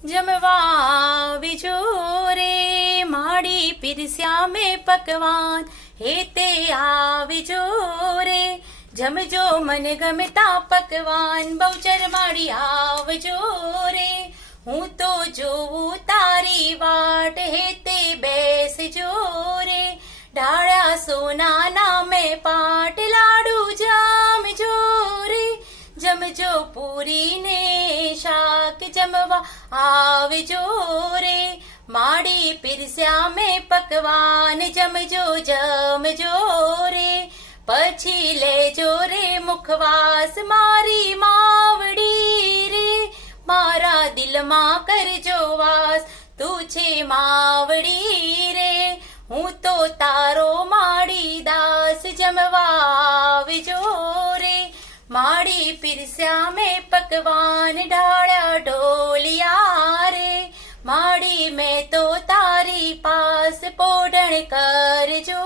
જમવા આવજો રે માડી પીરસ્યા મેં પકવાન હે તે આવજો રે જમજો મન ગમતા પકવાન બહુચર માડી આવજો રે હું તો જોઉં તારી વાટ હે તે બેસજો રે ઢાળ્યા સોનાના મેં પાટ લાડુ જામજો રે જમજો પૂરીને શાક જમવા આવજો રે માડી પીરસ્યા મેં પકવાન જમજો જમજો રે પછી લેજો રે મુખવાસ મારી માવડી રે મારા દિલમાં કરજો વાસ તું છે માવડી રે હું તો તારો માડી દાસ જમવા આવજો રે માડી પીરસ્યા મેં પકવાન ઢાળ્યા ઢોલિયા રે માડી મેં તો તારી પાસ પોઢણ કરજો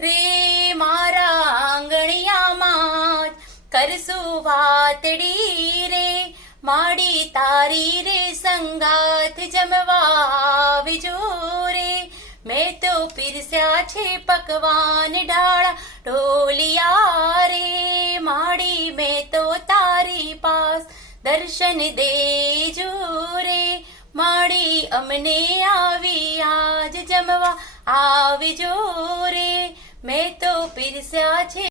રે મારા આંગણિયામાં કરશું વાતડી રે માડી તારી રે સંગાથ જમવા આવજો રે મેં તો પીરસ્યા છે પકવાન ઢાળા ઢોલિયા રે માડી મેં તો તારી પાસ દર્શન દેજો રે માડી અમને આવી આજ જમવા આવજો રે મેં તો પીરસ્યા છે